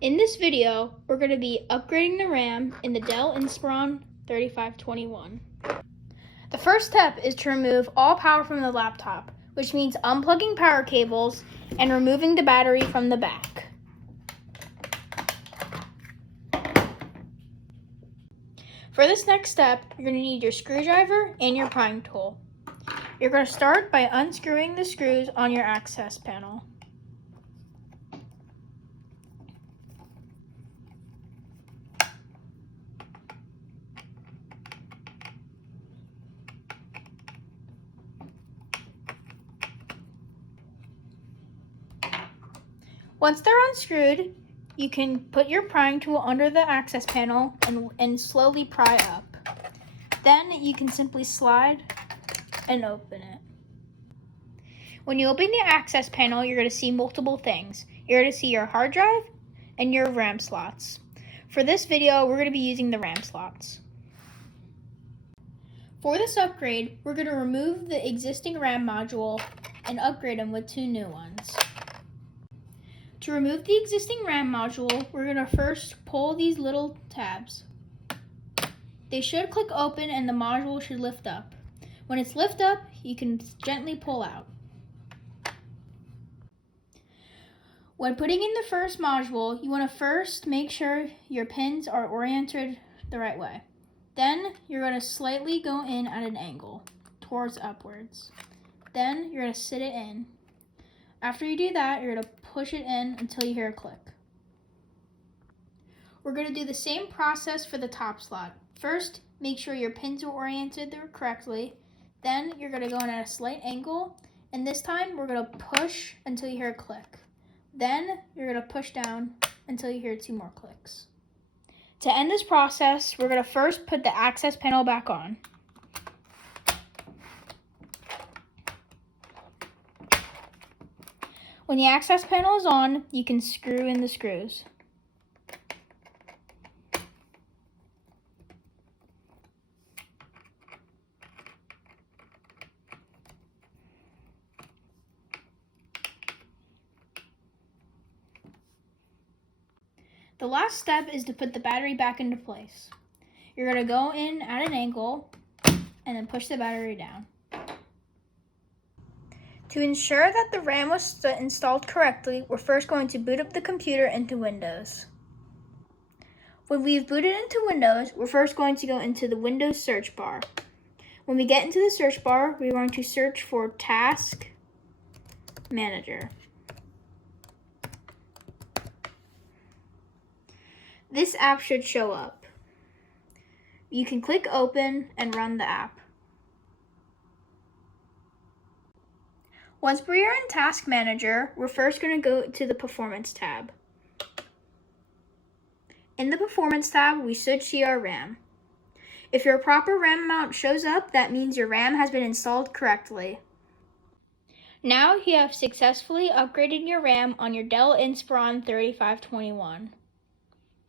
In this video, we're going to be upgrading the RAM in the Dell Inspiron 3521. The first step is to remove all power from the laptop, which means unplugging power cables and removing the battery from the back. For this next step, you're going to need your screwdriver and your prying tool. You're going to start by unscrewing the screws on your access panel. Once they're unscrewed, you can put your prying tool under the access panel and slowly pry up. Then you can simply slide and open it. When you open the access panel, you're going to see multiple things. You're going to see your hard drive and your RAM slots. For this video, we're going to be using the RAM slots. For this upgrade, we're going to remove the existing RAM module and upgrade them with two new ones. To remove the existing RAM module, we're going to first pull these little tabs. They should click open and the module should lift up. When it's lift up, you can gently pull out. When putting in the first module, you want to first make sure your pins are oriented the right way. Then you're going to slightly go in at an angle towards upwards. Then you're going to sit it in. After you do that, you're going to push it in until you hear a click. We're going to do the same process for the top slot. First, make sure your pins are oriented correctly. Then you're going to go in at a slight angle, and this time we're going to push until you hear a click. Then you're going to push down until you hear 2 more clicks. To end this process, we're going to first put the access panel back on. When the access panel is on, you can screw in the screws. The last step is to put the battery back into place. You're going to go in at an angle and then push the battery down. To ensure that the RAM was installed correctly, we're first going to boot up the computer into Windows. When we've booted into Windows, we're first going to go into the Windows search bar. When we get into the search bar, we're going to search for Task Manager. This app should show up. You can click open and run the app. Once we are in Task Manager, we're first going to go to the Performance tab. In the Performance tab, we should see our RAM. If your proper RAM amount shows up, that means your RAM has been installed correctly. Now you have successfully upgraded your RAM on your Dell Inspiron 3521.